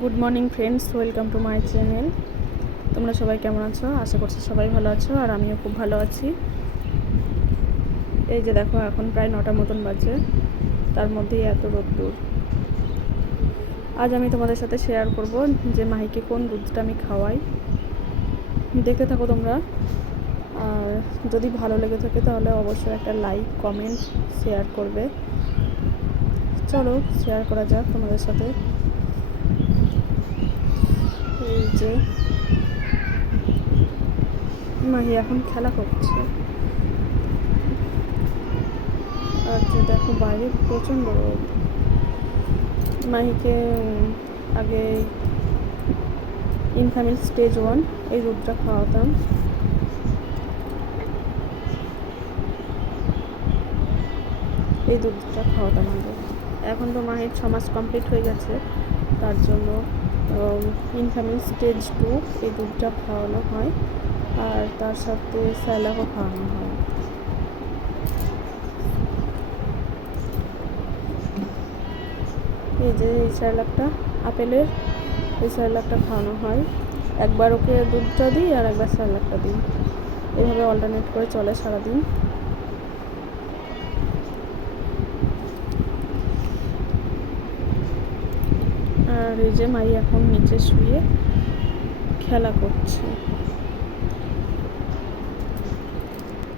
Good morning friends, welcome to my channel. তোমরা সবাই কেমন আছো? আশা করছি সবাই ভালো আছো, আর আমিও খুব ভালো আছি। এই যে দেখো, এখন প্রায় 9টার মতন বাজে, তার মধ্যেই এত রোদ্দুর। আজ আমি তোমাদের সাথে শেয়ার করব যে মাহিকে কোন দুধটা আমি খাওয়াই। দেখতে থাকো তোমরা, আর যদি ভালো লেগে থাকে তাহলে অবশ্যই একটা লাইক, কমেন্ট, শেয়ার করবে। চলো শেয়ার করা যাক তোমাদের সাথে। এই যে মাহি এখন খেলা করছে, আর যে দেখো বাইরে প্রচণ্ড রোদ। মাহিকে আগে ইনফ্যামিল স্টেজ 1 এই দুধটা খাওয়াতাম। আগে। এখন তো মাহির 6 মাস কমপ্লিট হয়ে গেছে, তার জন্য ইনফ্যামিল স্টেজ 2 এই দুধটা খাওয়ানো হয়, আর তার সাথে স্যালাকও খাওয়ানো হয়। এই যে এই স্যালাকটা আপেলের, এই স্যালাকটা খাওয়ানো হয়। একবার ওকে দুধটা দিই আর একবার স্যালাকটা দিই, এভাবে অল্টারনেট করে চলে সারাদিন। আর এই যে মাই এখন নিচে শুয়ে খেলা করছে।